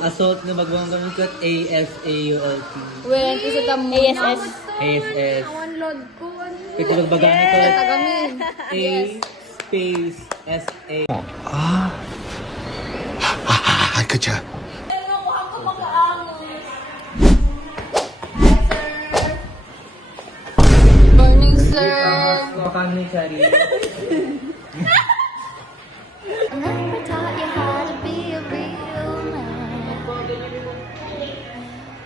Assault na magwang kami sa ASAULT. Well, isa ka mo. ASS. ASS. Awan load ko. Ito nagbaga nito. Tagamin. A space SA. Good job. Morning, sir. Baka ni Shari. Never taught you how to be a real man.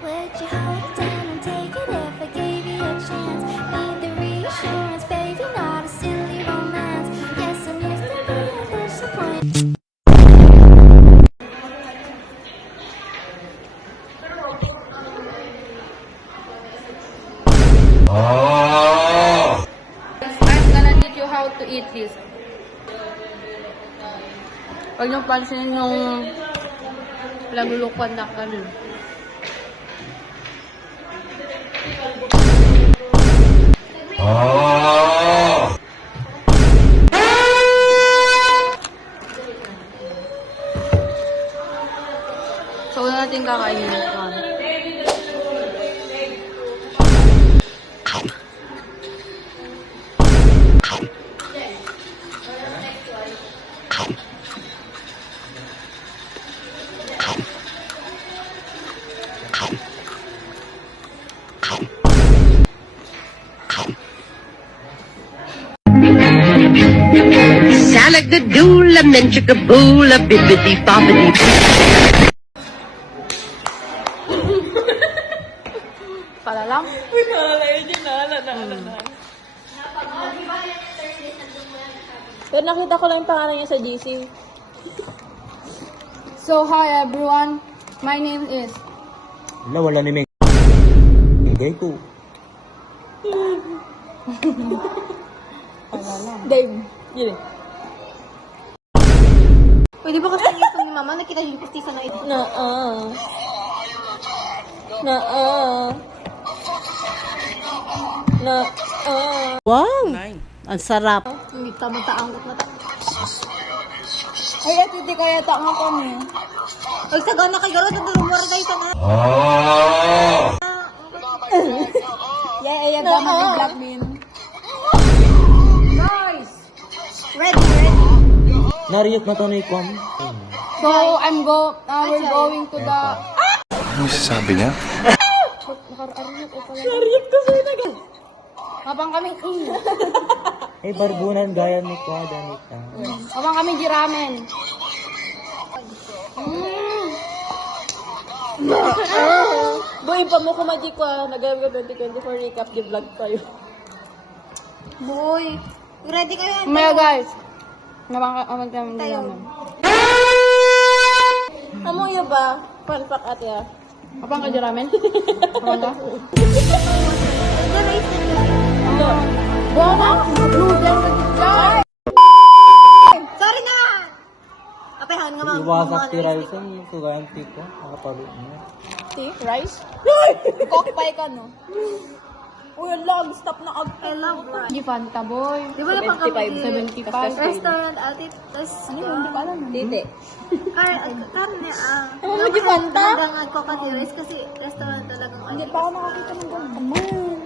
Would you hold it down and take it if I gave you a chance? Need the reassurance, baby, not a silly romance. Yes, I'm used to being disappointed. I'm gonna teach you how to eat this. Huwag niyong pansinin yung lagulukan na ganun. So, wala natin kakainin ito. Salad the doola, menchikaboola, bibbidi bobbidi. Para lang? Pero nakita ko lang yung pangalan niya sa GC. So, hi everyone. My name is... Wala ni Meg. Gay ko. Dave. Yun. Pwede ba kasi ito ni mama? Nakita yung pastisa na ito. Wow! Ang sarap. Hindi ka mataangot na ta. Ay, at hindi kaya tanga kami. Ay, sagana kay Garo, nagdurumor kayo ka na. Yeah, tama ni Black Bean. Guys! Ready. Nariyot na to ni Kwam. So, we're going to the... Ano sasabi niya? Nariyot ko sa'yo na gan. Habang kami... Eh, barbunan gaya ni Kwa, Danica. Habang kami giramen. Boy, pa mo kumadi ko nag-gawin 2024 recap, gi-vlog tayo. Boy, ready kayo? Maya guys, nabang kami Tayo. giramen. Amo yun ba? Palpak ate ah. Habang ka giramen? Habang ka? Buwana! Blue dyan sa gitla! Sorry na! Apehan nga mga Iwasak si Ryzen, sugayan tiko. Nakapalo niya. Tea? Rice? Kokpay ka no? Uy, long stop na ag. I love rice. Hindi Fanta boy. Di ba na pang 75. Restaurant, ate, tas... Ano yun? Hindi pa alam. Tite. Karne, Ano mo di Fanta? Talagang coconut kasi restaurant talagang... Hindi pa ako nakakita ng gano'n.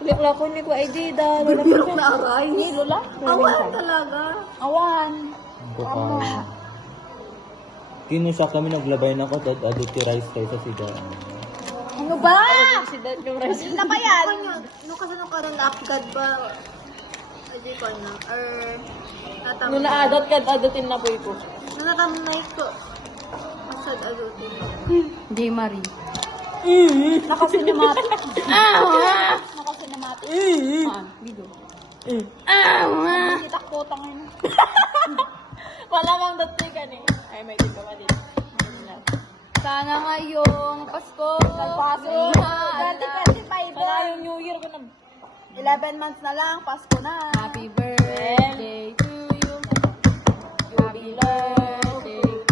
Lola ko ni ko ID da. Birok na aray. Hindi, Lola. Awan talaga. Awan. Buka. Kinusya kami naglabay na ko at adult rice kayo sa sigaan. Ano ba? Si Dad yung rice. Na ba yan? Nung kasi nung karoon na upgrade ba? Adi ko na. Or... Nung na-adat ka, adatin na boy ko. Nanatamay ko. Masad adutin. J. Marie. Nakasinematic. Nakasinematic. Video. Kita ko tangin. Malamang dati ka ni. Ay, may dito ka din. Sana ngayong Pasko. Pasko. 2025. Wala yung New Year ko na. 11 months na lang. Pasko na. Happy birthday to you. Happy birthday to you.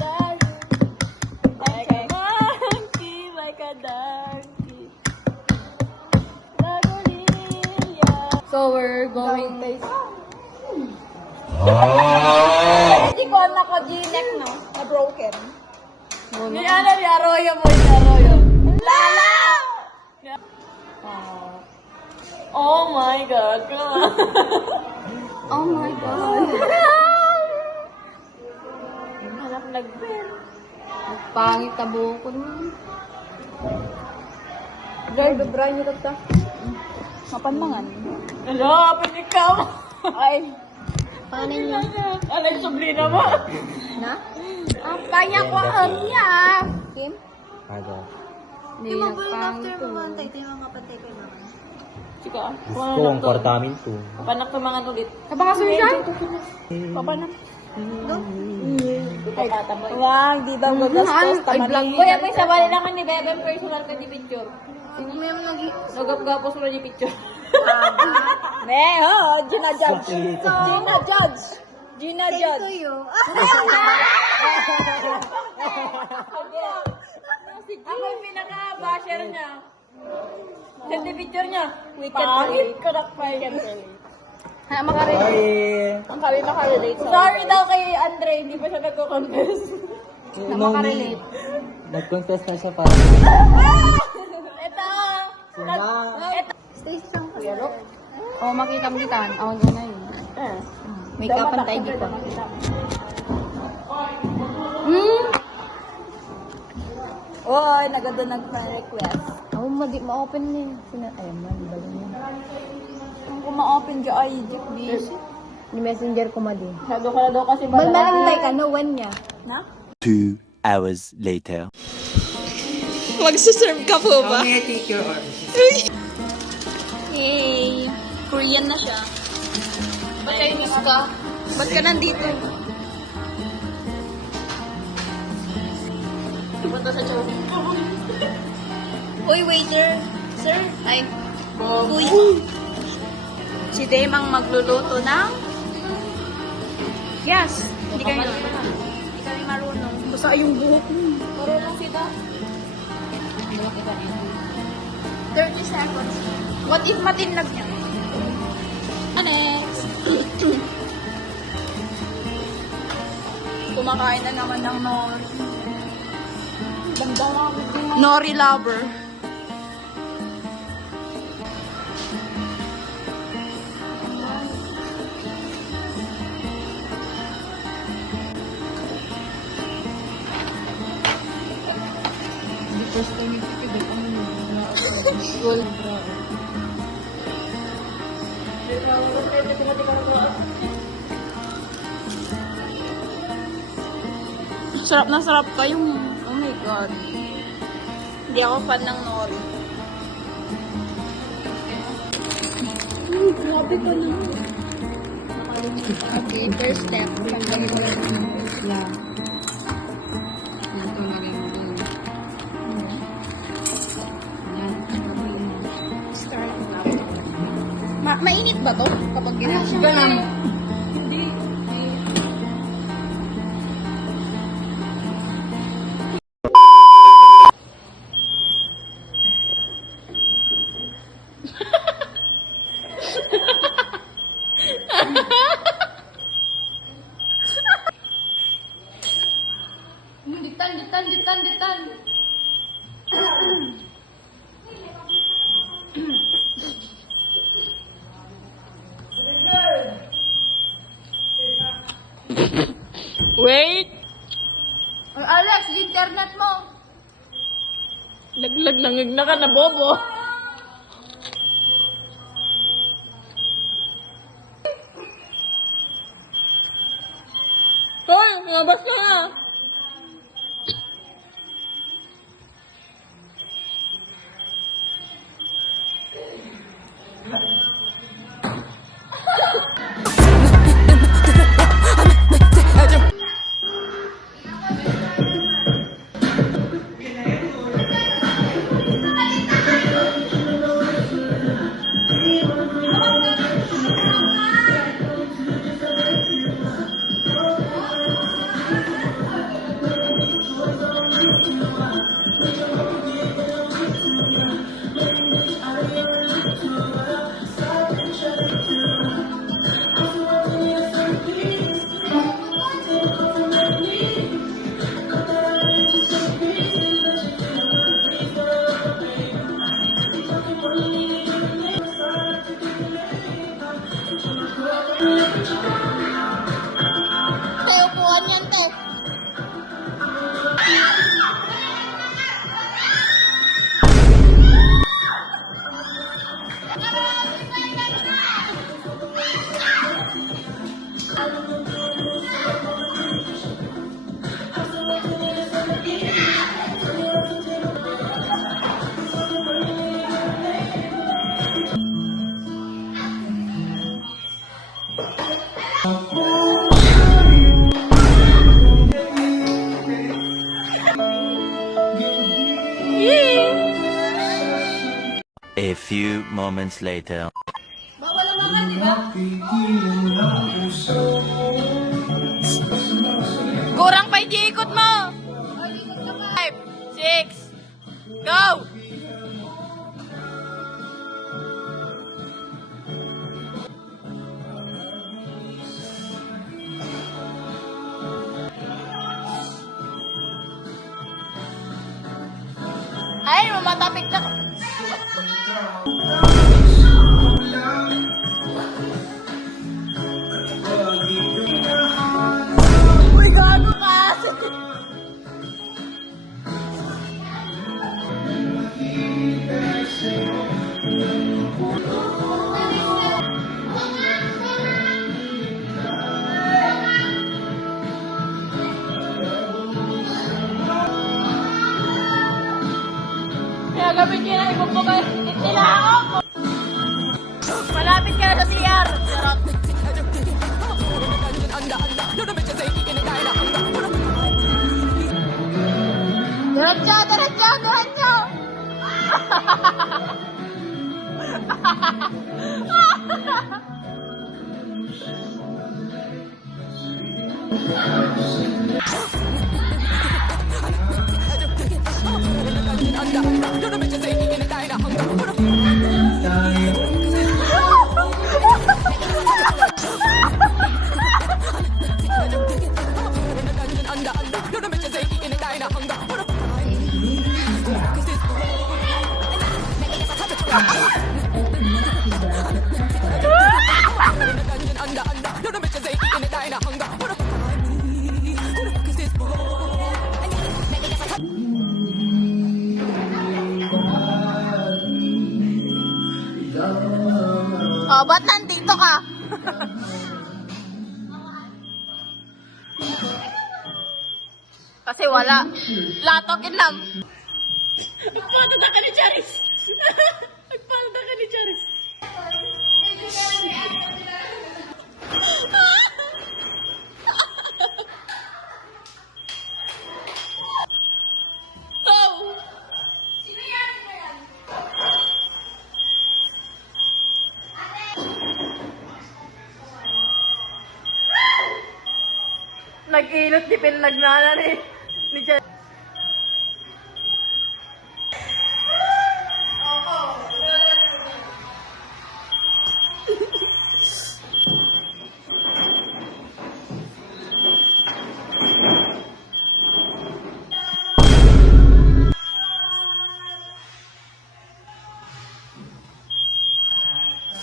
Like a monkey, like a donkey. So we're going to... Hindi ko naka-G-neck, no? Na-broken. Ni ano, ni Arroyo mo, ni Arroyo. Lala! Oh my God, come on. Oh my God. Hanap nag-bell. Pangit na buhok ko naman. Girl, bebray niyo ka. Mapanmangan. Hello, pinig ka mo. Ay. Paano niyo? Alay, sublina mo. Na? Kaya ko ang niya. Kim? Ada. Hindi na pangit to. Ito yung mga patay ko naman. Sige ah. Gusto ang kwartamin to. Papanak to mga tulit. Kapakasun siya? Papanak. Wag, di daw gagastos. Ay, blank. Kuya, may sabali lang ni Bebe personal ka di picture. Sino mo yung nagap-gapos mo di picture? Ne, ho, Gina Judge. Gina Judge. Gina Judge. Thank you. Ako yung pinaka-basher niya. Sa picture niya. Pangit ko na pa yan. Ha, makarelate. Makarelate. Sorry daw kay Andre, hindi pa siya nagko-confess. Na makarelate. Nag-confess na siya para. Ito. Ito. Stay strong ka. Oh, makita mo kita. Awan ko na yun. May kapantay dito. Oy, nagado nagpa-request. Oh, ma-open din. Ayun, mali niya. Kung ma-open dyan ay busy. Ni messenger ko din. Sado ka na daw kasi Malmalintay ka, no one niya. Na? 2 hours later. Magsuserve ka po ba? May I take your order? Yay! Korean na siya. Ba't Chinese ka? Ba't ka nandito? Punta sa chow. Uy, waiter! Sir? Ay. Uy. Si Dame ang magluluto ng... Yes! Hindi kami Hindi kami marunong. Basta yung buhok mo. Marunong sila. 30 seconds. What if matinlag niya? Next. Kumakain na naman ng nori. Nori lover. Sarap na sarap kayong, oh my God. Hindi ako fan ng nori. Grabe ko na. Okay, first step. Tanggalin mo lang yung isla. Ito na rin mo dun. Start now. Mainit ba to? Kapag ginagawa? Ganun. Ditan. Wait! Ay, Alex, internet mo! Laglag na ka na, bobo! Hoy, lumabas ka nga! A few moments later. Kurang pa yung ikot mo! 5, 6, go! Ay, mamatapik na. Uy, gago ka! Kaya gabit niya na ibubukan. Nila ako! Malapit ka na sa CR! Charot! Diretso! Diretso! Diretso! Oh, ba't nandito ka? Kasi wala. Latokin lang. Nagpalada ka ni Charis. Nagpalada ka ni Charis. Go! Nag-ilot di pinagnana ni Jan.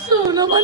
So naman.